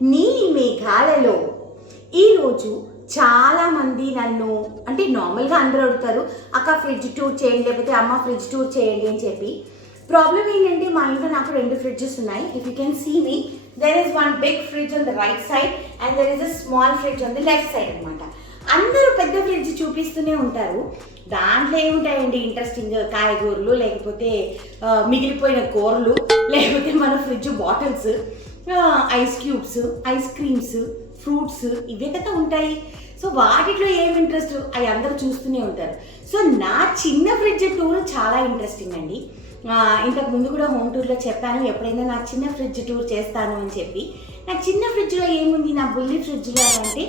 నీలి మేఘాలలో. ఈరోజు చాలామంది నన్ను అంటే నార్మల్గా అందరూ అడుగుతారు, అక్క ఫ్రిడ్జ్ టూర్ చేయండి, లేకపోతే అమ్మ ఫ్రిడ్జ్ టూర్ చేయండి అని చెప్పి. ప్రాబ్లం ఏంటంటే మా ఇంట్లో నాకు 2 ఫ్రిడ్జెస్ ఉన్నాయి. If you can see me, there is one big fridge on the right side and there is a small fridge on the left side అనమాట. అందరూ పెద్ద ఫ్రిడ్జ్ చూపిస్తూనే ఉంటారు. దాంట్లో ఏముంటాయండి ఇంట్రెస్టింగ్ కాయగూరలు, లేకపోతే మిగిలిపోయిన కూరలు, లేకపోతే మన fridge bottles, ice cubes, ice creams, fruits, ఇవే కదా ఉంటాయి. సో వాటిలో ఏం ఇంట్రెస్ట్ అవి అందరూ చూస్తూనే ఉంటారు. సో నా చిన్న ఫ్రిడ్జ్ టూర్ చాలా ఇంట్రెస్టింగ్ అండి. ఇంతకు ముందు కూడా హోమ్ టూర్లో చెప్పాను, ఎప్పుడైనా నా చిన్న ఫ్రిడ్జ్ టూర్ చేస్తాను అని చెప్పి. నా చిన్న ఫ్రిడ్జ్లో ఏముంది, నా బుల్లి ఫ్రిడ్జ్లో అంటే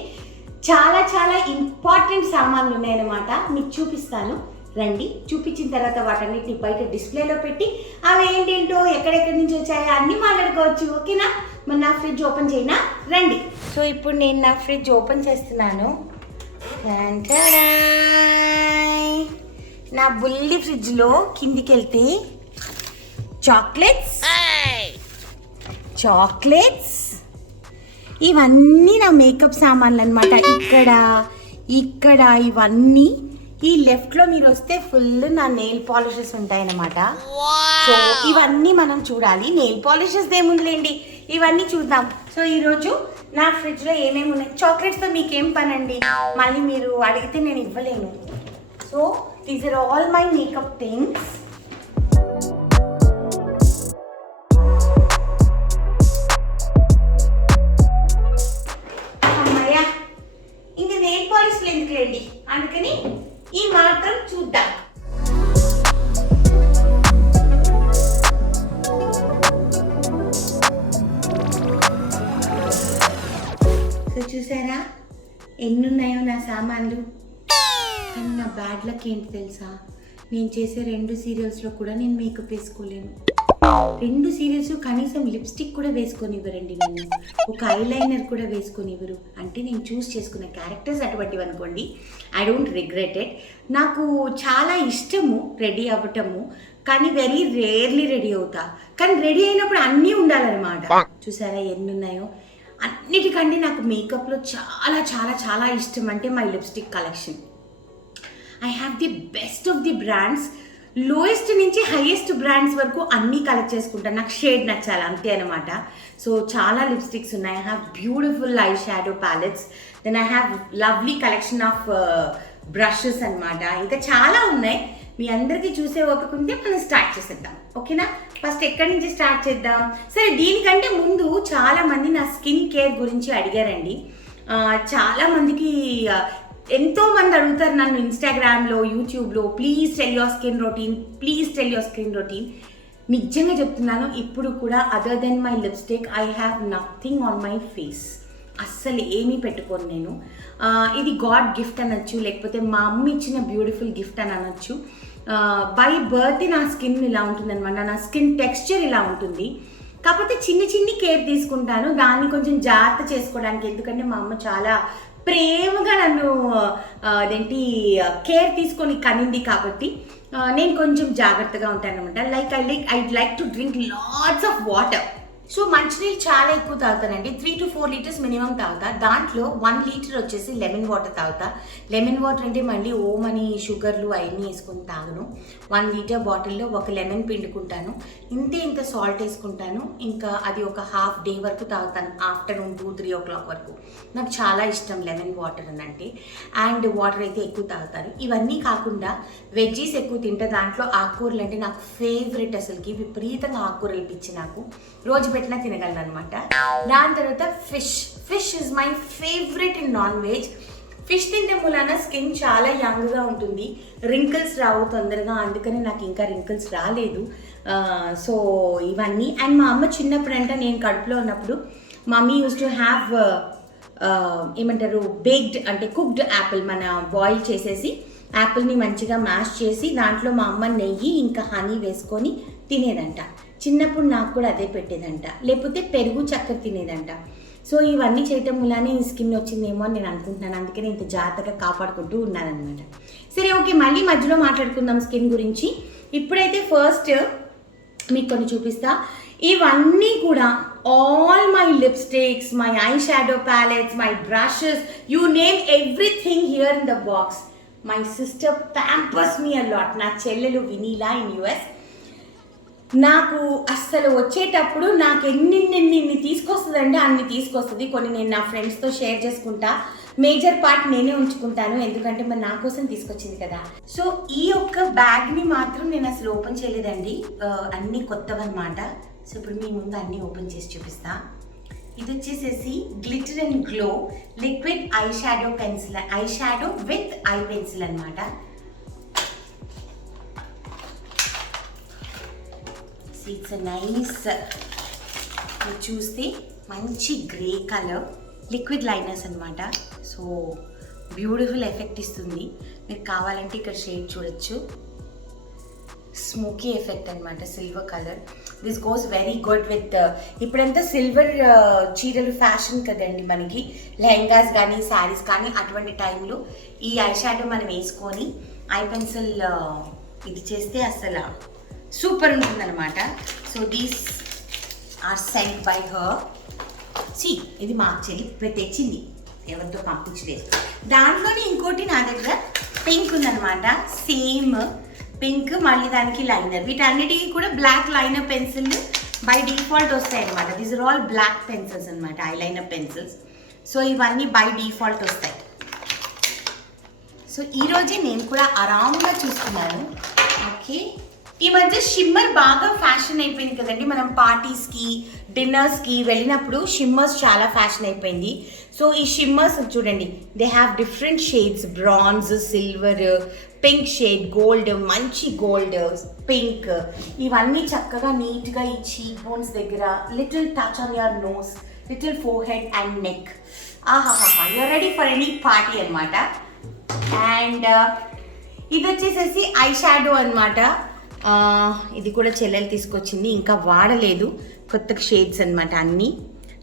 చాలా చాలా ఇంపార్టెంట్ సామాన్లు ఉన్నాయన్నమాట. మీకు చూపిస్తాను రండి. చూపించిన తర్వాత వాటన్నిటిని బయట డిస్ప్లేలో పెట్టి అవి ఏంటేంటో ఎక్కడెక్కడి నుంచి వచ్చాయో అన్నీ మాట్లాడుకోవచ్చు. ఓకేనా? మరి నా ఫ్రిడ్జ్ ఓపెన్ చేయనా? రండి. సో ఇప్పుడు నేను నా ఫ్రిడ్జ్ ఓపెన్ చేస్తున్నాను. నా బుల్లి ఫ్రిడ్జ్లో కిందికి వెళ్తే చాక్లెట్స్ ఇవన్నీ నా మేకప్ సామాన్లు అనమాట. ఇక్కడ ఇవన్నీ. ఈ లెఫ్ట్లో మీరు వస్తే ఫుల్ నా నెయిల్ పాలిషెస్ ఉంటాయన్నమాట. సో ఇవన్నీ మనం చూడాలి. నెయిల్ పాలిషెస్ ఏముందిలేండి, ఇవన్నీ చూద్దాం. సో ఈరోజు నా ఫ్రిడ్జ్లో ఏమేమి ఉన్నాయి. చాక్లెట్స్తో మీకేం పని అండి, మళ్ళీ మీరు అడిగితే నేను ఇవ్వలేను. So these are all my makeup things. అమ్మయ్యా, ఇంక నెయిల్ పాలిష్లు ఎందుకులేండి, అందుకని ఈ మాత్రం చూద్దాం. సో చూసారా ఎన్నున్నాయో నా సామాన్లు. కానీ నా బ్యాడ్ లక్ ఏంటి తెలుసా, నేను చేసే 2 సీరియల్స్లో కూడా నేను మేకప్ వేసుకోలేను. 2 సీరియల్స్ కనీసం లిప్స్టిక్ కూడా వేసుకొనివ్వరండి నన్ను, ఒక ఐలైనర్ కూడా వేసుకొనివ్వరు. అంటే నేను చూస్ చేసుకున్న క్యారెక్టర్స్ అటువంటివి అనుకోండి. I don't regret it. నాకు చాలా ఇష్టము రెడీ అవ్వటము, కానీ వెరీ రేర్లీ రెడీ అవుతా. కానీ రెడీ అయినప్పుడు అన్నీ ఉండాలన్నమాట. చూసారా ఎన్ని ఉన్నాయో. అన్నిటికంటే నాకు మేకప్లో చాలా చాలా చాలా ఇష్టం అంటే my lipstick collection. I have the best of the brands, lowest నుంచి హైయెస్ట్ బ్రాండ్స్ వరకు అన్నీ కలెక్ట్ చేసుకుంటాను. నాకు షేడ్ నచ్చాలి అంతే అనమాట. సో చాలా లిప్స్టిక్స్ ఉన్నాయి. I have beautiful eye shadow palettes, then I have lovely collection of brushes అనమాట. ఇంకా చాలా ఉన్నాయి. మీ అందరికీ చూసే ఓపిక ఉంటే మనం స్టార్ట్ చేసేద్దాం. ఓకేనా? ఫస్ట్ ఎక్కడి నుంచి స్టార్ట్ చేద్దాం? సరే, దీనికంటే ముందు చాలామంది నా స్కిన్ కేర్ గురించి అడిగారండి. చాలామందికి ఎంతోమంది అడుగుతారు నన్ను ఇన్స్టాగ్రామ్లో, యూట్యూబ్లో, please tell your skin routine, please tell your skin routine. నిజంగా చెప్తున్నాను, ఇప్పుడు కూడా other than my lipstick I have nothing on my face. అస్సలు ఏమీ పెట్టుకోను నేను. ఇది గాడ్ గిఫ్ట్ అనొచ్చు, లేకపోతే మా అమ్మ ఇచ్చిన బ్యూటిఫుల్ గిఫ్ట్ అని అనొచ్చు. బై బర్త్ నా స్కిన్ ఇలా ఉంటుందన్నమాట. నా స్కిన్ టెక్స్చర్ ఇలా ఉంటుంది. కాకపోతే చిన్ని కేర్ తీసుకుంటాను, దాన్ని కొంచెం జాగ్రత్త చేసుకోవడానికి. ఎందుకంటే మా అమ్మ చాలా ప్రేమగా నన్ను కేర్ తీసుకొని కనింది కాబట్టి నేను కొంచెం జాగ్రత్తగా ఉంటాను అనమాట. I like to drink lots of water. So మంచినీళ్ళు చాలా ఎక్కువ తాగుతానండి. 3 to 4 లీటర్స్ మినిమం తాగుతా. దాంట్లో 1 లీటర్ వచ్చేసి లెమన్ వాటర్ తాగుతా. లెమన్ వాటర్ అంటే మళ్ళీ ఓమని షుగర్లు అవన్నీ వేసుకొని తాగను. 1 లీటర్ బాటిల్లో ఒక లెమన్ పిండుకుంటాను, ఇంత సాల్ట్ వేసుకుంటాను. ఇంకా అది ఒక హాఫ్ డే వరకు తాగుతాను, ఆఫ్టర్నూన్ 2-3 o'clock వరకు. నాకు చాలా ఇష్టం లెమన్ వాటర్ అని అంటే. అండ్ వాటర్ అయితే ఎక్కువ తాగుతాను. ఇవన్నీ కాకుండా వెజ్జీస్ ఎక్కువ తింటా. దాంట్లో ఆకుకూరలు అంటే నాకు ఫేవరెట్. అసలుకి విపరీతంగా ఆకుకూరలు పిచ్చి నాకు. రోజు పెట్టినా తినగలను అనమాట. దాని తర్వాత fish is my favourite in non veg. Fish తింటే మూలాన స్కిన్ చాలా యంగ్గా ఉంటుంది, రింకిల్స్ రావు తొందరగా. అందుకని నాకు ఇంకా రింకిల్స్ రాలేదు. సో ఇవన్నీ. అండ్ మా అమ్మ చిన్నప్పుడు అంటే నేను కడుపులో ఉన్నప్పుడు మమ్మీ యూస్ టు హ్యావ్ ఏమంటారు బేక్డ్ అంటే కుక్డ్ యాపిల్. మన బాయిల్ చేసేసి యాపిల్ని మంచిగా మ్యాష్ చేసి దాంట్లో మా అమ్మ నెయ్యి ఇంకా హనీ వేసుకొని తినేదంట. చిన్నప్పుడు నాకు కూడా అదే పెట్టేదంట, లేకపోతే పెరుగు చక్కెర తినేదంట. సో ఇవన్నీ చేయటం వల్లనే ఈ స్కిన్ వచ్చిందేమో అని నేను అనుకుంటున్నాను. అందుకని ఇంత జాగ్రత్తగా కాపాడుకుంటూ ఉన్నానన్నమాట. సరే, ఓకే, మళ్ళీ మధ్యలో మాట్లాడుకుందాం స్కిన్ గురించి. ఇప్పుడైతే ఫస్ట్ మీకు కొన్ని చూపిస్తా. ఇవన్నీ కూడా all my lipsticks, my eyeshadow palettes, my brushes, you name everything here in the box. My sister pampers me a lot. నా చెల్లెలు వినీలా ఇన్ యుఎస్ నాకు అస్సలు వచ్చేటప్పుడు నాకు ఎన్ని తీసుకొస్తుందంటే అన్ని తీసుకొస్తుంది. కొన్ని నేను నా ఫ్రెండ్స్తో షేర్ చేసుకుంటా, మేజర్ పార్ట్ నేనే ఉంచుకుంటాను, ఎందుకంటే మరి నా కోసం తీసుకొచ్చింది కదా. సో ఈ యొక్క బ్యాగ్ని మాత్రం నేను అసలు ఓపెన్ చేయలేదండి, అన్నీ కొత్తవన్నమాట. సో ఇప్పుడు మీ ముందు అన్నీ ఓపెన్ చేసి చూపిస్తా. ఇది వచ్చేసేసి glitter and glow liquid eye shadow pencil, eye shadow with I pencil అనమాట. ఇట్స్ నైస్, మీరు చూస్తే మంచి గ్రే కలర్ లిక్విడ్ లైనర్స్ అనమాట. సో బ్యూటిఫుల్ ఎఫెక్ట్ ఇస్తుంది. మీరు కావాలంటే ఇక్కడ షేడ్ చూడొచ్చు, స్మోకీ ఎఫెక్ట్ అనమాట, silver colour. This goes very good with ఇప్పుడంతా సిల్వర్ చీరలు ఫ్యాషన్ కదండి మనకి, లెహంగాస్ కానీ శారీస్ కానీ. అటువంటి టైంలో ఈ ఐ షాడో మనం వేసుకొని ఐ పెన్సిల్ ఇది చేస్తే అసలు సూపర్ ఉంటుందన్నమాట. So these are sent by her. See ఇది మా చెల్లి తెచ్చింది, ఎవరితో పంపించలేదు. దాంట్లోనే ఇంకోటి నా దగ్గర పింక్ ఉందన్నమాట, సేమ్ పింక్, మళ్ళీ దానికి లైనర్. వీటన్నిటికీ కూడా black liner pencil by default వస్తాయి అనమాట. These are all black pencils అనమాట, ఐ లైనర్ పెన్సిల్స్. సో ఇవన్నీ బై డిఫాల్ట్ వస్తాయి. సో ఈరోజే నేను కూడా ఆరాంగా చూస్తున్నాను. ఓకే, ఈ మధ్య షిమ్మర్ బాగా ఫ్యాషన్ అయిపోయింది కదండి. మనం పార్టీస్కి డిన్నర్స్కి వెళ్ళినప్పుడు షిమ్మర్స్ చాలా ఫ్యాషన్ అయిపోయింది. సో ఈ షిమ్మర్స్ చూడండి, they have different shades, bronze, silver, pink shade, gold, మంచి గోల్డ్, పింక్, ఇవన్నీ చక్కగా నీట్గా ఈ చీక్ బోన్స్ దగ్గర, little touch on your nose, little forehead and neck. ఆహాహా, you are ready for any party అనమాట. అండ్ ఇది వచ్చేసేసి ఐ షాడో అనమాట. ఇది కూడా చెల్లెలు తీసుకొచ్చింది, ఇంకా వాడలేదు, కొత్త షేడ్స్ అనమాట అన్నీ.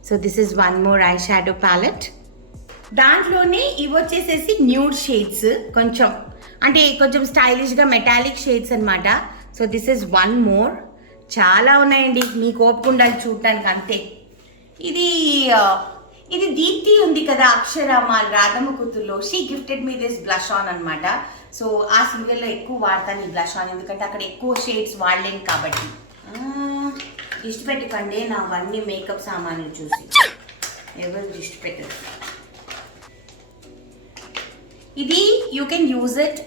So this is one more eye shadow palette. దాంట్లోనే ఇవి వచ్చేసేసి న్యూడ్ షేడ్స్, కొంచెం స్టైలిష్గా మెటాలిక్ షేడ్స్ అనమాట. So this is one more. చాలా ఉన్నాయండి, మీకు ఓపిక ఉండాలి చూడటానికి అంతే. ఇది దీప్తి ఉంది కదా, అక్షర మా రాధమ్మ కూతుర్లో, she gifted me this blush on అనమాట. సో ఆ సీరియల్లో ఎక్కువ వాడతాను ఈ బ్లష్ ఆన్, ఎందుకంటే అక్కడ ఎక్కువ షేడ్స్ వాడలేను కాబట్టి. దృష్టి పెట్టకండి నా అవన్నీ మేకప్ సామాన్లు చూసి, ఎవరు దృష్టి పెట్టరు. ఇది you can use it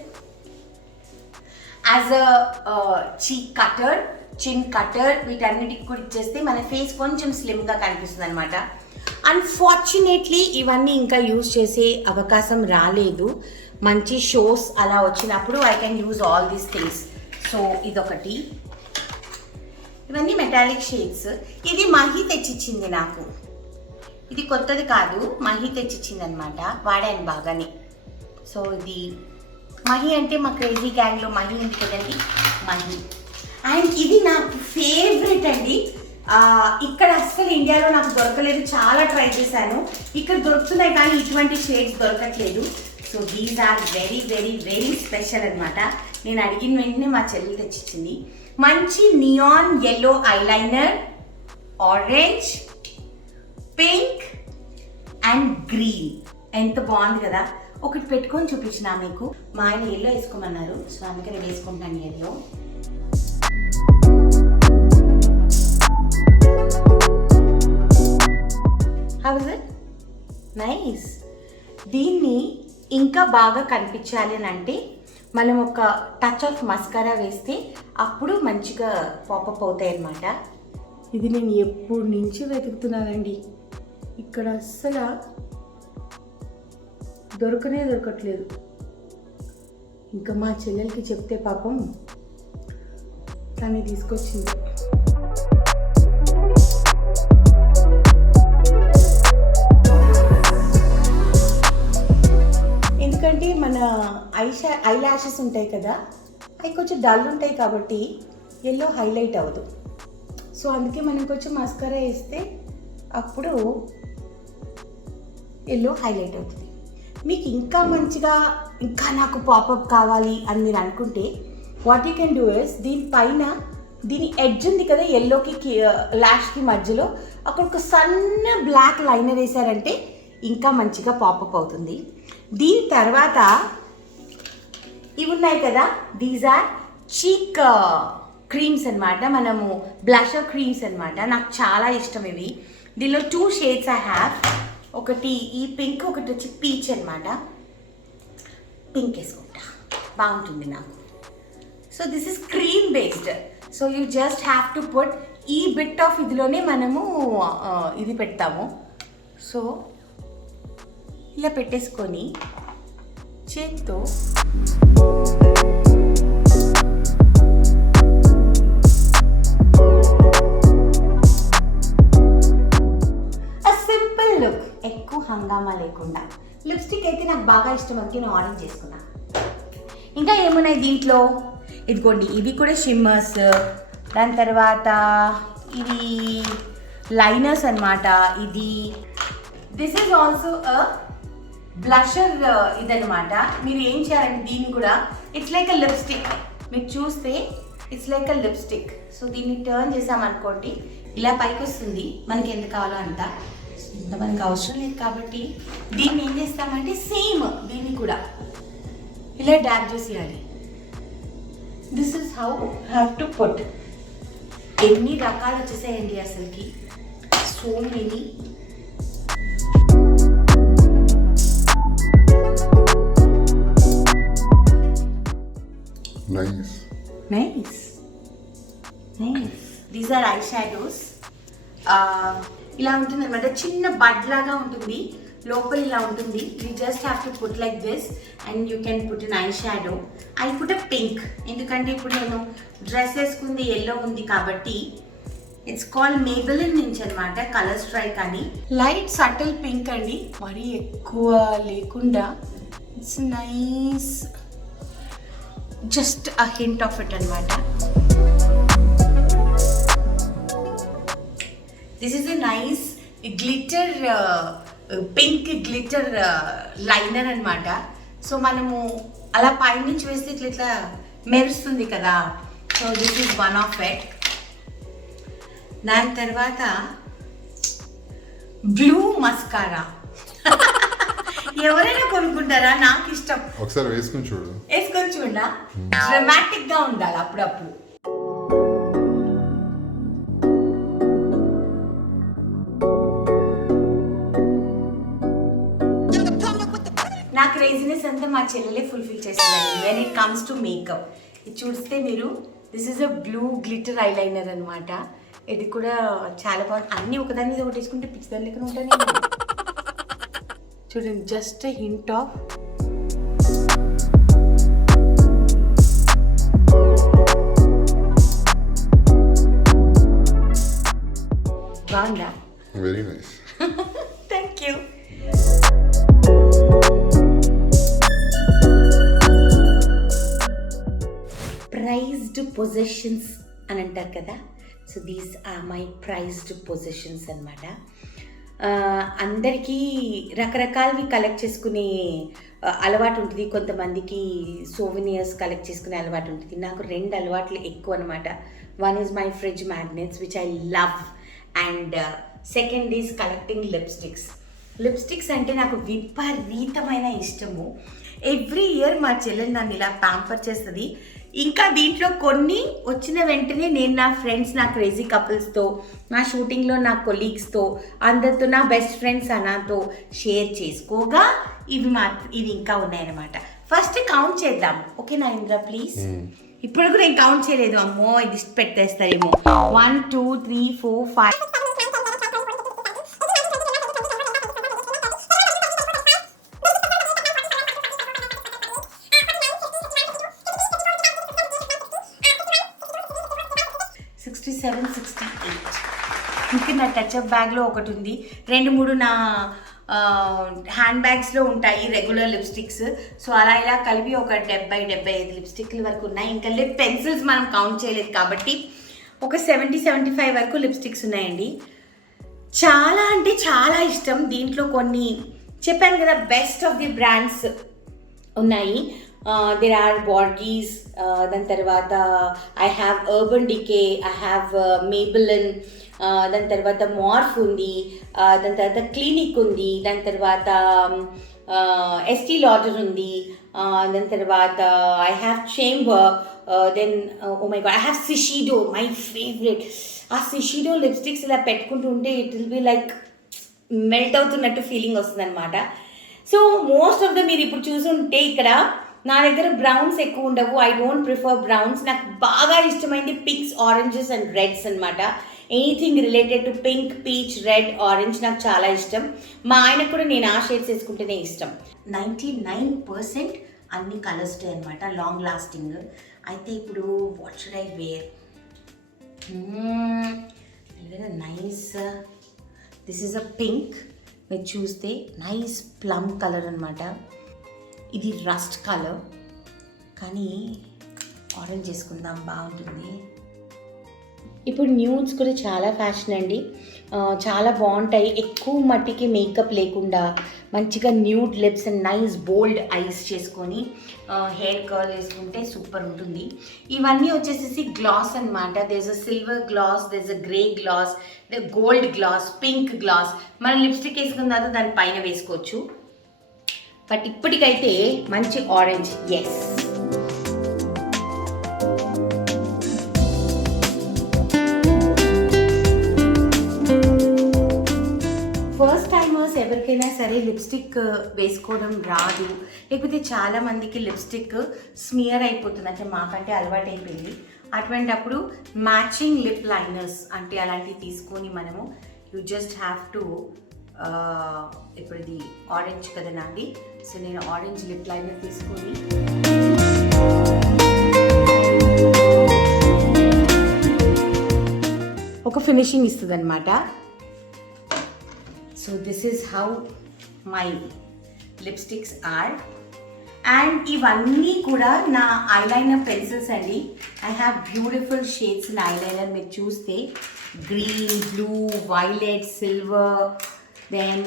as a cheek cutter, chin cutter, వీటన్నిటికి కూడా ఇచ్చేస్తే మన ఫేస్ కొంచెం స్లిమ్గా కనిపిస్తుంది అనమాట. అన్ఫార్చునేట్లీ ఇవన్నీ ఇంకా యూజ్ చేసే అవకాశం రాలేదు. మంచి షోస్ అలా వచ్చినప్పుడు I can use all these things. So ఇదొకటి. ఇవన్నీ మెటాలిక్ షేడ్స్. ఇది మహి తెచ్చిచ్చింది నాకు, ఇది కొత్తది కాదు, మహి తెచ్చిచ్చింది అనమాట, వాడాను బాగానే. సో ఇది మహి అంటే మా క్రేజీ గ్యాంగ్లో మహి ఉంది కదండి, మహి. అండ్ ఇది నాకు ఫేవరెట్ అండి. ఇక్కడ అస్సలు ఇండియాలో నాకు దొరకలేదు, చాలా ట్రై చేశాను, ఇక్కడ దొరుకుతున్నాయి కానీ ఇటువంటి షేడ్స్ దొరకట్లేదు. So these are very very very special అనమాట. నేను అడిగిన వెంటనే మా చెల్లి తెచ్చిచ్చింది. మంచి neon yellow eyeliner, orange, pink and green. ఎంత బాగుంది కదా. ఒకటి పెట్టుకొని చూపించిన మీకు. మా ఆయన ఎల్లో వేసుకోమన్నారు, సో అందుకే నేను వేసుకుంటున్నాను yellow. How is it? Nice. దీన్ని ఇంకా బాగా కనిపించాలి అని అంటే మనం ఒక టచ్ ఆఫ్ మస్కారా వేస్తే అప్పుడు మంచిగా పాపప్ అవుతాయి అన్నమాట. ఇది నేను ఎప్పటి నుంచి వెతుకుతున్నానండి, ఇక్కడ అస్సలు దొరకట్లేదు. ఇంకా మా చెల్లెలకి చెప్తే పాపం తను తీసుకొచ్చింది. ఎందుకంటే మన ఐ ల్యాషెస్ ఉంటాయి కదా, అవి కొంచెం డల్ ఉంటాయి కాబట్టి ఎల్లో హైలైట్ అవ్వదు. సో అందుకే మనం కొంచెం మస్కారా వేస్తే అప్పుడు ఎల్లో హైలైట్ అవుతుంది. మీకు ఇంకా మంచిగా ఇంకా నాకు పాపప్ కావాలి అని మీరు అనుకుంటే what you can do is దీనిపైన దీని ఎడ్జ్ ఉంది కదా ఎల్లోకి లాష్కి మధ్యలో అక్కడ ఒక సన్న బ్లాక్ లైనర్ వేసారంటే ఇంకా మంచిగా పాపప్ అవుతుంది. దీని తర్వాత ఇవి ఉన్నాయి కదా, దీస్ ఆర్ చీక్ క్రీమ్స్ అనమాట, మనము బ్లషర్ క్రీమ్స్ అనమాట. నాకు చాలా ఇష్టం ఇవి. దీనిలో 2 షేడ్స్ ఐ హ్యావ్. ఒకటి ఈ పింక్, ఒకటి వచ్చి పీచ్ అనమాట. పింక్ వేసుకుంటా, బాగుంటుంది నాకు. So this is cream based. So you just have to put ఈ బిట్ ఆఫ్ ఇదిలోనే మనము ఇది పెడతాము. సో ఇలా పెట్టేసుకొని చేత్తో సింపుల్ లుక్, ఎక్కువ హంగామా లేకుండా. లిప్స్టిక్ అయితే నాకు బాగా ఇష్టం, అందుకే నేను ఆర్డర్ చేసుకున్నా. ఇంకా ఏమున్నాయి దీంట్లో, ఇదిగోండి ఇవి కూడా షిమ్మర్స్. దాని తర్వాత ఇవి లైనర్స్ అనమాట. ఇది దిస్ ఈజ్ ఆల్సో బ్లషర్ ఇదనమాట. మీరు ఏం చేయాలంటే దీన్ని కూడా ఇట్స్ లైక్ అ లిప్స్టిక్, మీరు చూస్తే it's like a lipstick. So దీన్ని టర్న్ చేసామనుకోండి ఇలా పైకి వస్తుంది, మనకి ఎంత కావాలో అంత. ఇంత మనకి అవసరం లేదు కాబట్టి దీన్ని ఏం చేస్తామంటే సేమ్ దీన్ని కూడా ఇలా డాబ్ చేసేయాలి. This is how have to put. ఎన్ని రకాలు వచ్చేసాయండి అసలుకి, so many. Nice. Nice. Nice. These are eyeshadows. ఇలా ఉంటుంది అనమాట, చిన్న బడ్ లాగా ఉంటుంది, లోపల ఇలా ఉంటుంది. You just have to put like this and you can put an eye shadow. I put a pink, ఎందుకంటే ఇప్పుడు నేను డ్రెస్ వేసుకుంది ఎల్లో ఉంది కాబట్టి. ఇట్స్ కాల్డ్ మేబెలిన్ నుంచి అనమాట, కలర్ స్ట్రైక్ అని. లైట్ సటిల్ పింక్ అండి, మరీ ఎక్కువ లేకుండా. It's nice, just a hint of it అనమాట. This is a nice glitter pink glitter liner అనమాట. సో మనము అలా పైనుంచి వేస్తే ఇట్లా ఇట్లా మెరుస్తుంది కదా. So this is one of it. దాని తర్వాత బ్లూ మస్కారా. ఎవరైనా కొనుక్కుంటారా, నాకు ఇష్టం. ఒకసారి వేసుకొని చూడు. వేసుకొని చూడా, డ్రామాటిక్ గా ఉండాలి అప్పుడప్పుడు. నా క్రేజీనెస్ అంతా మా చెల్లెలే ఫుల్ఫిల్ చేస్తుందండి when it comes to make up. ఇది చూస్తే మీరు, this is a blue glitter eye liner అనమాట. ఇది కూడా చాలా బాగుంది. అన్నీ ఒకదాని మీద ఒకటి వేసుకుంటే పిచ్చిదాని లెక్కన ఉంటాను. చూడండి, జస్ట్ హింట్ ఆఫ్. బాగుందా? Very nice. Thank you. Prized possessions అని అంటారు కదా. So these are my prized possessions అనమాట. అందరికీ రకరకాలవి కలెక్ట్ చేసుకునే అలవాటు ఉంటుంది. కొంతమందికి సోవెనియర్స్ కలెక్ట్ చేసుకునే అలవాటు ఉంటుంది. నాకు 2 అలవాట్లు ఎక్కువ అనమాట. One is my fridge magnets which I love, and second is collecting lipsticks. Lipsticks అంటే నాకు విపరీతమైన ఇష్టము. ఎవ్రీ ఇయర్ మా చెల్లెలు నన్ను ఇలా ప్యాంపర్ చేస్తుంది. ఇంకా దీంట్లో కొన్ని వచ్చిన వెంటనే నేను నా ఫ్రెండ్స్, నా క్రేజీ కపుల్స్తో, నా షూటింగ్లో నా కొలీగ్స్తో, అందరితో, నా బెస్ట్ ఫ్రెండ్స్ అనాతో షేర్ చేసుకోగా ఇవి ఇంకా ఉన్నాయన్నమాట. ఫస్ట్ కౌంట్ చేద్దాం, ఓకేనా ఇంద్ర ప్లీజ్? ఇప్పుడు కూడా నేను కౌంట్ చేయలేదు, అమ్మో ఇది పెట్టేస్తారేమో. 1 2 3 4 5 67 68. ఇంకా నా టచ్అప్ బ్యాగ్లో ఒకటి ఉంది, 2-3 నా హ్యాండ్ బ్యాగ్స్లో ఉంటాయి రెగ్యులర్ లిప్స్టిక్స్. సో అలా ఇలా కలిపి ఒక 70-75 లిప్స్టిక్ల వరకు ఉన్నాయి. ఇంకా లిప్ పెన్సిల్స్ మనం కౌంట్ చేయలేదు కాబట్టి ఒక 70-75 వరకు లిప్స్టిక్స్ ఉన్నాయండి. చాలా అంటే చాలా ఇష్టం. దీంట్లో కొన్ని చెప్పాను కదా, బెస్ట్ ఆఫ్ ది బ్రాండ్స్ ఉన్నాయి. దెర్ ఆర్ బార్గీస్, దాని తర్వాత I have Urban Decay, I have Maybelline, దాని తర్వాత మార్ఫ్ ఉంది, దాని తర్వాత క్లినిక్ ఉంది, దాని తర్వాత ఎస్టీ లాడర్ ఉంది, దాని తర్వాత I have Chambor, then oh my god I have Shiseido, my favourite. ఆ సిషిడో లిప్స్టిక్స్ ఇలా పెట్టుకుంటూ ఉంటే it will be like melt అవుతున్నట్టు ఫీలింగ్ వస్తుంది అనమాట. సో మోస్ట్ ఆఫ్ ద మీరు ఇప్పుడు చూసుంటే ఇక్కడ నా దగ్గర బ్రౌన్స్ ఎక్కువ ఉండవు. I don't prefer browns. నాకు బాగా ఇష్టమైంది పింక్స్, ఆరెంజెస్ అండ్ రెడ్స్ అనమాట. Anything related to pink, peach, red, orange నాకు చాలా ఇష్టం. మా ఆయనకు కూడా నేను ఆ షేడ్స్ వేసుకుంటేనే ఇష్టం. 99% అన్ని కలర్స్డే అనమాట, లాంగ్ లాస్టింగ్. అయితే ఇప్పుడు what should I wear? Nice, this is a pink. మీరు చూస్తే నైస్ ప్లమ్ కలర్ అనమాట. ఇది రస్ట్ కలర్, కానీ ఆరెంజ్ వేసుకుందాం, బాగుంటుంది. ఇప్పుడు న్యూడ్స్ కూడా చాలా ఫ్యాషన్ అండి, చాలా బాగుంటాయి. ఎక్కువ మట్టికి మేకప్ లేకుండా మంచిగా nude lips and nice bold eyes చేసుకొని హెయిర్ కర్ల్ వేసుకుంటే సూపర్ ఉంటుంది. ఇవన్నీ వచ్చేసేసి గ్లాస్ అనమాట. There's a silver gloss, there's a grey gloss, gold gloss, pink gloss. మనం లిప్స్టిక్ వేసుకున్న తర్వాత దాని పైన వేసుకోవచ్చు. బట్ ఇప్పటికైతే మంచి ఆరెంజ్. ఎస్, ఫస్ట్ టైమర్స్ ఎవరికైనా సరే లిప్స్టిక్ వేసుకోవడం రాదు, లేకపోతే చాలామందికి లిప్స్టిక్ స్మియర్ అయిపోతుంది, అంటే మాకంటే అలవాటు అయిపోయింది. అటువంటప్పుడు మ్యాచింగ్ లిప్ లైనర్స్ అంటే అలాంటివి తీసుకొని మనము యూ జస్ట్ హ్యావ్ టు, ఇప్పుడు ఇది ఆరెంజ్ కదా నాది, సో నేను ఆరెంజ్ లిప్ లైనర్ తీసుకొని ఒక ఫినిషింగ్ ఇస్తుంది అనమాట. So this is how my lipsticks are. And ఇవన్నీ కూడా నా ఐలైనర్ పెన్సిల్స్ అండి. I have beautiful shades in eyeliner. మీరు చూస్తే green, blue, violet, silver, then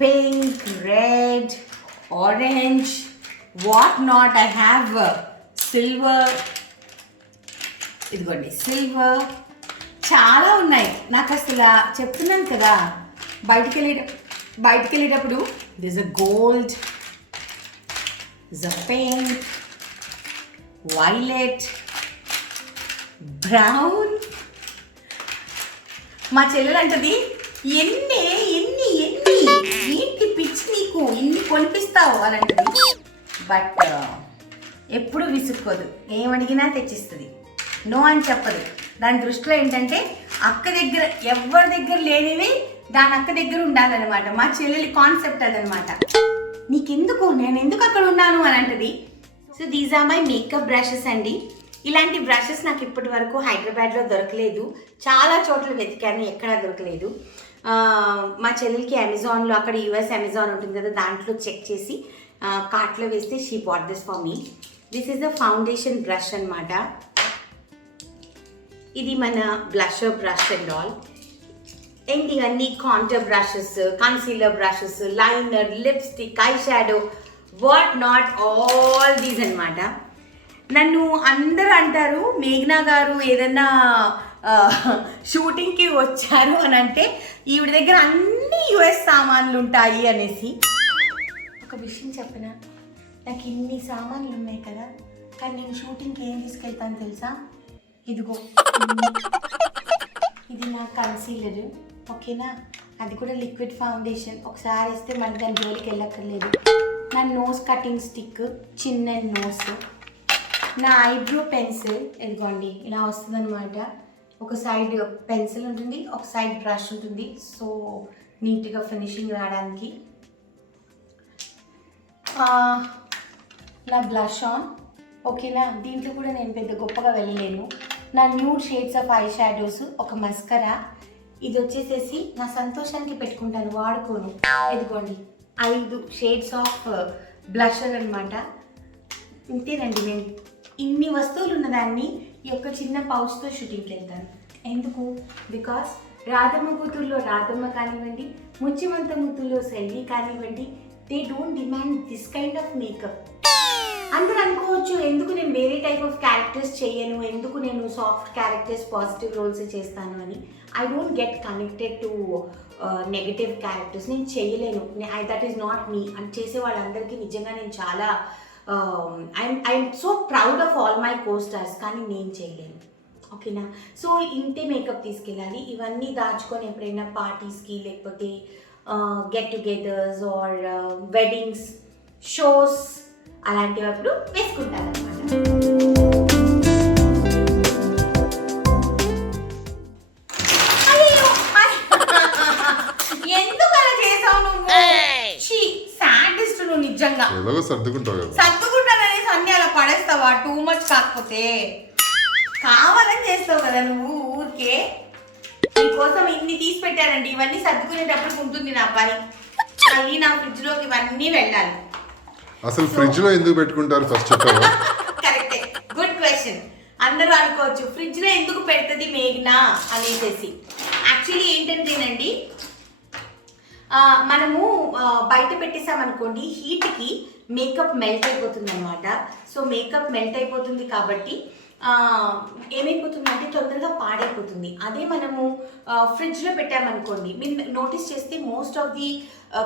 pink, red, orange, what not. I have silver, ఇదిగోండి సిల్వర్, చాలా ఉన్నాయి. నాకు అసలు చెప్తున్నాను కదా, బయటికి వెళ్ళేటప్పుడు this a gold, this a pink, violet, brown. మా చెల్లెలు అంటది, ఎన్ని ఎన్ని ఎన్ని ఏంటి పిచ్చి నీకు, ఇన్ని కొనిపిస్తావు అని అంటది. బట్ ఎప్పుడు విసుక్కోదు, ఏమడిగినా తెచ్చిస్తుంది, నో అని చెప్పదు. దాని దృష్టిలో ఏంటంటే అక్క దగ్గర ఎవరి దగ్గర లేనివి దాని అక్క దగ్గర ఉండాలన్నమాట. మా చెల్లెలి కాన్సెప్ట్ అదనమాట. నీకెందుకు, నేను ఎందుకు అక్కడ ఉన్నాను అని అంటది. So these are my makeup brushes అండి. ఇలాంటి బ్రషెస్ నాకు ఇప్పటి వరకు హైదరాబాద్లో దొరకలేదు. చాలా చోట్ల వెతికాను, ఎక్కడా దొరకలేదు. మా చెల్లెలకి అమెజాన్లో, అక్కడ యూఎస్ అమెజాన్ ఉంటుంది కదా, దాంట్లో చెక్ చేసి కార్ట్లో వేస్తే she bought this for me. This is the foundation brush అనమాట. ఇది మన blusher brush and all. And ఇవన్నీ contour brushes, concealer brushes, liner, lipstick, eye shadow, what not, all these అనమాట. నన్ను అందరూ అంటారు, మేఘ్నా గారు ఏదన్నా షూటింగ్కి వచ్చారు అని అంటే ఈవిడ దగ్గర అన్ని యుఎస్ సామాన్లు ఉంటాయి అనేసి. ఒక విషయం చెప్పిన, నాకు ఇన్ని సామాన్లు ఉన్నాయి కదా, కానీ నేను షూటింగ్కి ఏం తీసుకెళ్తాను తెలుసా? ఇదిగో, ఇది నా కన్సీలర్, ఓకేనా? అది కూడా లిక్విడ్ ఫౌండేషన్. ఒకసారి వేస్తే మళ్ళీ దాని జోలికి వెళ్ళక్కర్లేదు. నా నోస్ కటింగ్ స్టిక్, చిన్న నోస్, నా ఐబ్రో పెన్సిల్, ఇదిగోండి ఇలా వస్తుంది అనమాట. ఒక సైడ్ పెన్సిల్ ఉంటుంది, ఒక సైడ్ బ్రష్ ఉంటుంది, సో నీట్గా ఫినిషింగ్ రావడానికి. నా బ్లష్ ఆన్, ఓకేనా? దీంట్లో కూడా నేను పెద్ద గొప్పగా వెళ్ళలేను. నా nude shades of I shadows, ఒక మస్కరా. ఇది వచ్చేసేసి నా సంతోషానికి పెట్టుకుంటాను, వాడుకోను. ఇదిగోండి 5 షేడ్స్ ఆఫ్ బ్లషర్ అనమాట. ఇంతేనండి. నేను ఇన్ని వస్తువులు ఉన్నదాన్ని ఈ యొక్క చిన్న పౌచ్తో షూటింగ్కి వెళ్తాను. ఎందుకు? బికాస్ రాధమ్మ కూతుర్లో రాధమ్మ కానివ్వండి, ముచ్చిమంత ముత్తుల్లో సెల్వి కానివ్వండి, they don't demand this kind of makeup. అందరూ అనుకోవచ్చు ఎందుకు నేను వేరే టైప్ ఆఫ్ క్యారెక్టర్స్ చేయను, ఎందుకు నేను సాఫ్ట్ క్యారెక్టర్స్ పాజిటివ్ రోల్స్ చేస్తాను అని. I don't get connected to negative characters. నేను చేయలేను, దట్ ఈస్ నాట్ మీ అని చేసే వాళ్ళందరికీ నిజంగా నేను చాలా I'm so proud of all my co stars, కానీ నేను చేయలేను. ఓకేనా? సో ఇంతే మేకప్ తీసుకెళ్ళాలి. ఇవన్నీ దాచుకొని ఎప్పుడైనా పార్టీస్కి లేకపోతే get togethers or weddings, shows అలాంటివప్పుడు వేసుకుంటాను అనమాట. ఎందుకు అలా చేసావు నువ్వు? సాడిస్ట్ నువ్వు నిజంగా. ఎలాగో సర్దుకుంటావు కదా. సర్దుకుంటాననేసి అన్ని అలా పడేస్తావా? టూ మచ్ కాకపోతే కావాలని చేస్తావు కదా నువ్వు ఊరికే. నీకోసం ఇన్ని తీసి పెట్టానండి, ఇవన్నీ సర్దుకునేటప్పుడు ఉంటుంది నా పని. మళ్ళీ నా ఫ్రిడ్జ్ లోకి ఇవన్నీ వెళ్ళాలి. అసలు ఫ్రిడ్జ్ లో ఎందుకు పెట్టుకుంటారు ఫస్ట్ చెప్పావా? కరెక్టే, గుడ్ క్వశ్చన్. అందరూ అనుకోవచ్చు ఫ్రిడ్జ్ లో ఎందుకు పెడుతుంది మేఘ్నా అనేసి. యాక్చువల్లీ ఏంటంటేనండి, మనము బయట పెట్టేసామనుకోండి హీట్కి మేకప్ మెల్ట్ అయిపోతుంది అనమాట. సో మేకప్ మెల్ట్ అయిపోతుంది కాబట్టి ఏమైపోతుందంటే తొందరగా పాడైపోతుంది. అదే మనము ఫ్రిడ్జ్లో పెట్టామనుకోండి, మీరు నోటీస్ చేస్తే most of the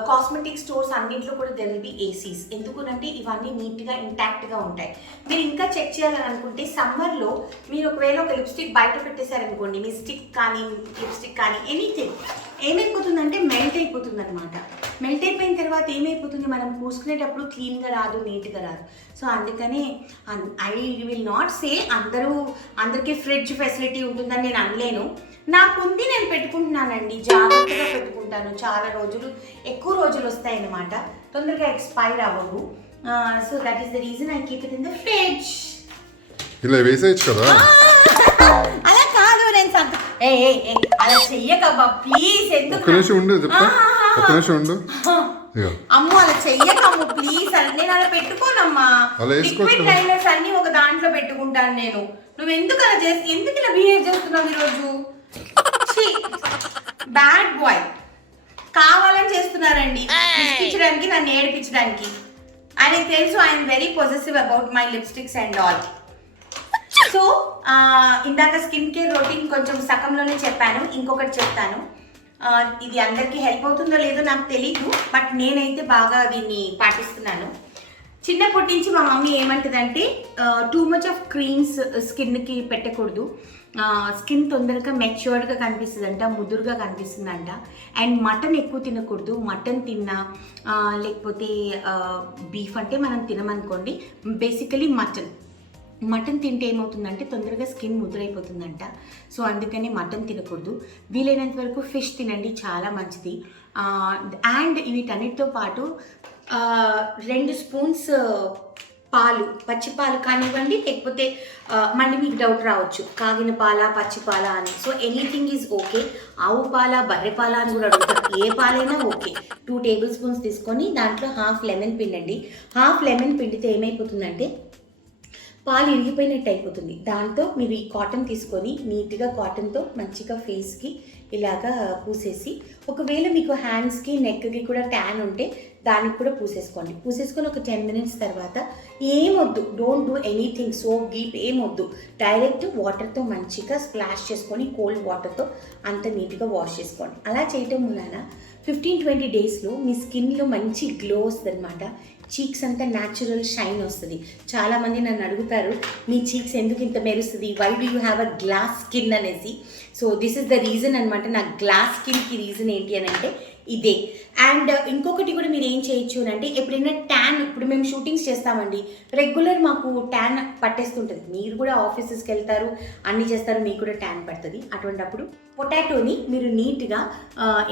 cosmetic stores అన్నింటిలో కూడా దెర్ విల్ బి ఏసీస్. ఎందుకంటే ఇవన్నీ నీట్గా ఇంటాక్ట్గా ఉంటాయి. మీరు ఇంకా చెక్ చేయాలని అనుకుంటే సమ్మర్లో మీరు ఒకవేళ ఒక లిప్స్టిక్ బయట పెట్టేశారనుకోండి, మీ స్టిక్ కానీ లిప్స్టిక్ కానీ ఎనీథింగ్ ఏమైపోతుందంటే మెల్ట్ అయిపోతుంది అనమాట. మెల్ట్ అయిపోయిన తర్వాత ఏమైపోతుంది, మనం పూసుకునేటప్పుడు క్లీన్గా రాదు, నీట్గా రాదు. సో అందుకనే ఐ విల్ నాట్ సే అందరికీ ఫ్రిడ్జ్ ఫెసిలిటీ ఉంటుందని నేను అనలేను. నాకుంది, నేను పెట్టుకుంటున్నానండి, జాగ్రత్తగా పెట్టుకుంటాను. చాలా రోజులు, ఎక్కువ రోజులు వస్తాయి అన్నమాట, తొందరగా ఎక్స్పైర్ అవ్వవు. So that is the reason I keep it in the fridge. ఇలా వేసేయచ్చు కదా. అలా కాదు, నేను అలా చెయ్యకబ్బా ప్లీజ్. ఎందుకు? ఒక్క నిమిషం ఉండు చెప్తా, ఒక్క నిమిషం ఉండు. అమ్మో అలా చెయ్యకమ్ము ప్లీజ్. నేను అలా పెట్టుకోనమ్మా. లిక్విడ్ లైనర్స్ అన్ని ఒక దాంట్లో పెట్టుకుంటాను నేను. నువ్వు ఎందుకు అలా చేసి, ఎందుకు ఇలా బిహేవ్ చేస్తున్నావు ఈరోజు? Bad boy. కావాలని చేస్తున్నారండి, ఇప్పించడానికి, నన్ను ఏడిపించడానికి. ఆయనకు తెలుసు I'm very possessive about my lipsticks and all. So ఇందాక స్కిన్ కేర్ రొటీన్ కొంచెం సగంలోనే చెప్పాను, ఇంకొకటి చెప్తాను. ఇది అందరికీ హెల్ప్ అవుతుందో లేదో నాకు తెలీదు, బట్ నేనైతే బాగా దీన్ని పాటిస్తున్నాను. చిన్నప్పటి నుంచి మా మమ్మీ ఏమంటుందంటే టూ మచ్ ఆఫ్ క్రీమ్స్ స్కిన్కి పెట్టకూడదు, స్కిన్ తొందరగా మెచ్యూర్డ్గా కనిపిస్తుందంట, ముదురుగా కనిపిస్తుందంట. అండ్ మటన్ ఎక్కువ తినకూడదు. మటన్ తిన్నా లేకపోతే బీఫ్ అంటే మనం తినమనుకోండి, బేసికలీ మటన్ తింటే ఏమవుతుందంటే తొందరగా స్కిన్ ముదురైపోతుందంట. సో అందుకని మటన్ తినకూడదు. వీలైనంత వరకు ఫిష్ తినండి, చాలా మంచిది. అండ్ వీటన్నిటితో పాటు 2 స్పూన్స్ పాలు, పచ్చి పాలు కానివ్వండి, లేకపోతే మళ్ళీ మీకు డౌట్ రావచ్చు కాగిన పాల పచ్చి పాల అని. So anything is okay. ఆవు పాల బర్రె పాల అని కూడా అడుగుతారు, ఏ పాలైనా ఓకే. 2 టేబుల్ స్పూన్స్ తీసుకొని దాంట్లో హాఫ్ లెమన్ పిండండి. హాఫ్ లెమన్ పిండితే ఏమైపోతుందంటే పాలు ఇరిగిపోయినట్టు అయిపోతుంది. దాంతో మీరు ఈ కాటన్ తీసుకొని నీట్గా కాటన్తో మంచిగా ఫేస్కి ఇలాగా పూసేసి, ఒకవేళ మీకు హ్యాండ్స్కి నెక్కి కూడా ట్యాన్ ఉంటే దానికి కూడా పూసేసుకొని ఒక 10 మినిట్స్ తర్వాత ఏమొద్దు, డోంట్ డూ ఎనీథింగ్, సోప్ గీప్ ఏమొద్దు, డైరెక్ట్ వాటర్తో మంచిగా స్ప్లాష్ చేసుకొని కోల్డ్ వాటర్తో అంత నీట్గా వాష్ చేసుకోండి. అలా చేయటం వలన 15-20 డేస్లో మీ స్కిన్లో మంచి గ్లో వస్తుంది అనమాట. చీక్స్ అంతా న్యాచురల్ షైన్ వస్తుంది. చాలామంది నన్ను అడుగుతారు, మీ చీక్స్ ఎందుకు ఇంత మెరుస్తుంది, why do you have a glass skin అనేసి. So this is the reason అనమాట. నా గ్లాస్ స్కిన్కి రీజన్ ఏంటి అని అంటే ఇదే. అండ్ ఇంకొకటి కూడా మీరు ఏం చేయొచ్చు అని అంటే, ఎప్పుడైనా ట్యాన్, ఇప్పుడు మేము షూటింగ్స్ చేస్తామండి, రెగ్యులర్ మాకు ట్యాన్ పట్టేస్తుంటుంది. మీరు కూడా ఆఫీసెస్కి వెళ్తారు, అన్నీ చేస్తారు, మీకు కూడా ట్యాన్ పడుతుంది. అటువంటిప్పుడు పొటాటోని మీరు నీట్గా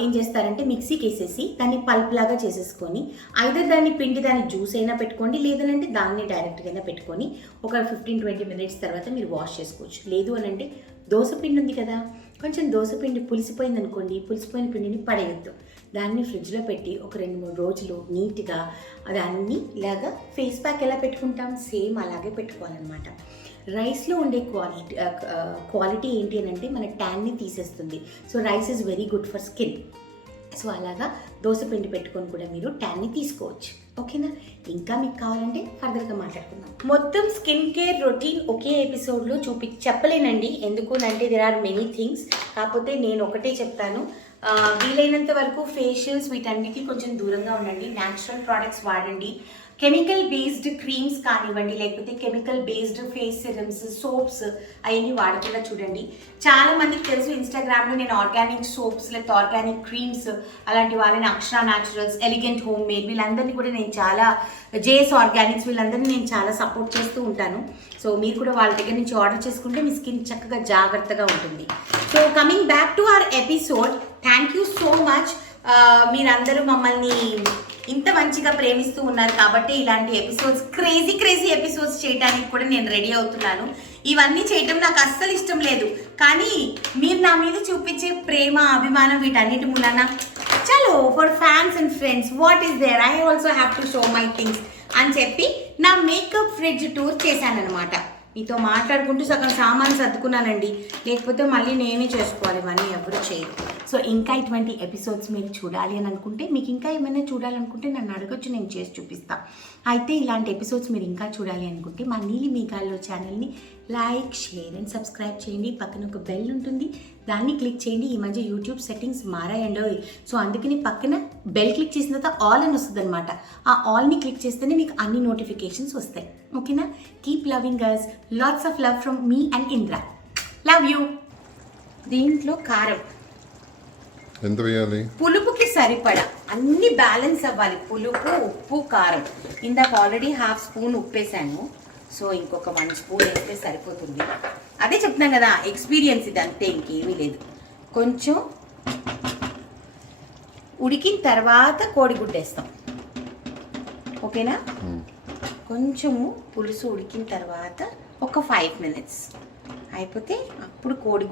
ఏం చేస్తారంటే మిక్సీకి వేసేసి దాన్ని పల్ప్ లాగా చేసేసుకొని, ఐదర్ దాన్ని పిండి దాన్ని జ్యూస్ అయినా పెట్టుకోండి, లేదంటే దాన్ని డైరెక్ట్గా అయినా పెట్టుకొని ఒక 15-20 మినిట్స్ తర్వాత మీరు వాష్ చేసుకోవచ్చు. లేదు అని అంటే దోసపిండి ఉంది కదా, కొంచెం దోసపిండి పులిసిపోయింది అనుకోండి, పులిసిపోయిన పిండిని పడేయద్దు, దాన్ని ఫ్రిడ్జ్లో పెట్టి ఒక 2-3 రోజులు నీట్గా దాన్ని ఇలాగా ఫేస్ ప్యాక్ ఎలా పెట్టుకుంటాం సేమ్ అలాగే పెట్టుకోవాలన్నమాట. రైస్లో ఉండే క్వాలిటీ ఏంటి అని అంటే మన ట్యాన్ని తీసేస్తుంది. So rice is very good for skin. So అలాగా దోశ పిండి పెట్టుకొని కూడా మీరు ట్యాన్ని తీసుకోవచ్చు. ఓకేనా? ఇంకా మీకు కావాలంటే ఫర్దర్గా మాట్లాడుకుందాం. మొత్తం స్కిన్ కేర్ రొటీన్ ఒకే ఎపిసోడ్లో చెప్పలేనండి. ఎందుకునంటే దేర్ ఆర్ మెనీ థింగ్స్. కాకపోతే నేను ఒకటే చెప్తాను, వీలైనంత వరకు ఫేషియల్స్ వీటన్నిటికీ కొంచెం దూరంగా ఉండండి. న్యాచురల్ ప్రోడక్ట్స్ వాడండి. కెమికల్ బేస్డ్ క్రీమ్స్ కానివ్వండి, లేకపోతే chemical based face serums, soaps అవన్నీ వాడకుండా చూడండి. చాలా మందికి తెలుసు ఇన్స్టాగ్రామ్లో నేను ఆర్గానిక్ సోప్స్ లేకపోతే ఆర్గానిక్ క్రీమ్స్ అలాంటి వాళ్ళని అక్షరా న్యాచురల్స్, ఎలిగెంట్ హోమ్ మేడ్ వీళ్ళందరినీ కూడా నేను చాలా, జేఎస్ ఆర్గానిక్స్ వీళ్ళందరినీ నేను చాలా సపోర్ట్ చేస్తూ ఉంటాను. సో మీరు కూడా వాళ్ళ దగ్గర నుంచి ఆర్డర్ చేసుకుంటే మీ స్కిన్ చక్కగా జాగ్రత్తగా ఉంటుంది. So coming back to our episode, thank you so much. మీరందరూ మమ్మల్ని ఇంత మంచిగా ప్రేమిస్తూ ఉన్నారు కాబట్టి ఇలాంటి ఎపిసోడ్స్, క్రేజీ ఎపిసోడ్స్ చేయడానికి కూడా నేను రెడీ అవుతున్నాను. ఇవన్నీ చేయటం నాకు అస్సలు ఇష్టం లేదు, కానీ మీరు నా మీద చూపించే ప్రేమ, అభిమానం వీటన్నిటి మూలన చలో for fans and friends what is there, I also have to show my things అని చెప్పి నా మేకప్ ఫ్రిడ్జ్ టూర్ చేశానన్నమాట. మీతో మాట్లాడుకుంటూ సగం సామాన్ సర్దుకున్నానండి, లేకపోతే మళ్ళీ నేనే చేసుకోవాలి, ఇవన్నీ ఎవరు చేయరు. సో ఇంకా ఇటువంటి ఎపిసోడ్స్ మీరు చూడాలి అని అనుకుంటే, మీకు ఇంకా ఏమైనా చూడాలనుకుంటే నన్ను అడగొచ్చు, నేను చేసి చూపిస్తాను. అయితే ఇలాంటి ఎపిసోడ్స్ మీరు ఇంకా చూడాలి అనుకుంటే మా నీలి మేఘాల్లో ఛానల్ని లైక్, షేర్ అండ్ సబ్స్క్రైబ్ చేయండి. పక్కన ఒక బెల్ ఉంటుంది, దాన్ని క్లిక్ చేయండి. ఈ మధ్య యూట్యూబ్ సెట్టింగ్స్ మారాయండి, సో అందుకని పక్కన బెల్ క్లిక్ చేసిన తర్వాత ఆల్ అని వస్తుంది అనమాట. ఆ ఆల్ని క్లిక్ చేస్తేనే మీకు అన్ని నోటిఫికేషన్స్ వస్తాయి. ఓకేనా? Keep loving us. Lots of love from me and Indra. Love you. దీంట్లో కారం ఎంత వేయాలి? పులుపుకి సరిపడా అన్ని బ్యాలెన్స్ అవ్వాలి. పులుపు, ఉప్పు, కారం. ఇందాక ఆల్రెడీ 1/2 స్పూన్ ఉప్పు వేసాను, సో ఇంకొక 1 స్పూన్ వేస్తే సరిపోతుంది. అదే చెప్తున్నాం కదా, ఎక్స్పీరియన్స్ ఇది, అంతే, ఇంకేమీ లేదు. కొంచెం ఉడికిన తర్వాత కోడిగుడ్డు వేస్తాం. ఓకేనా? కొంచెము పులుసు ఉడికిన తర్వాత ఒక 5 minutes అయిపోతే అప్పుడు కోడిగుడ్డు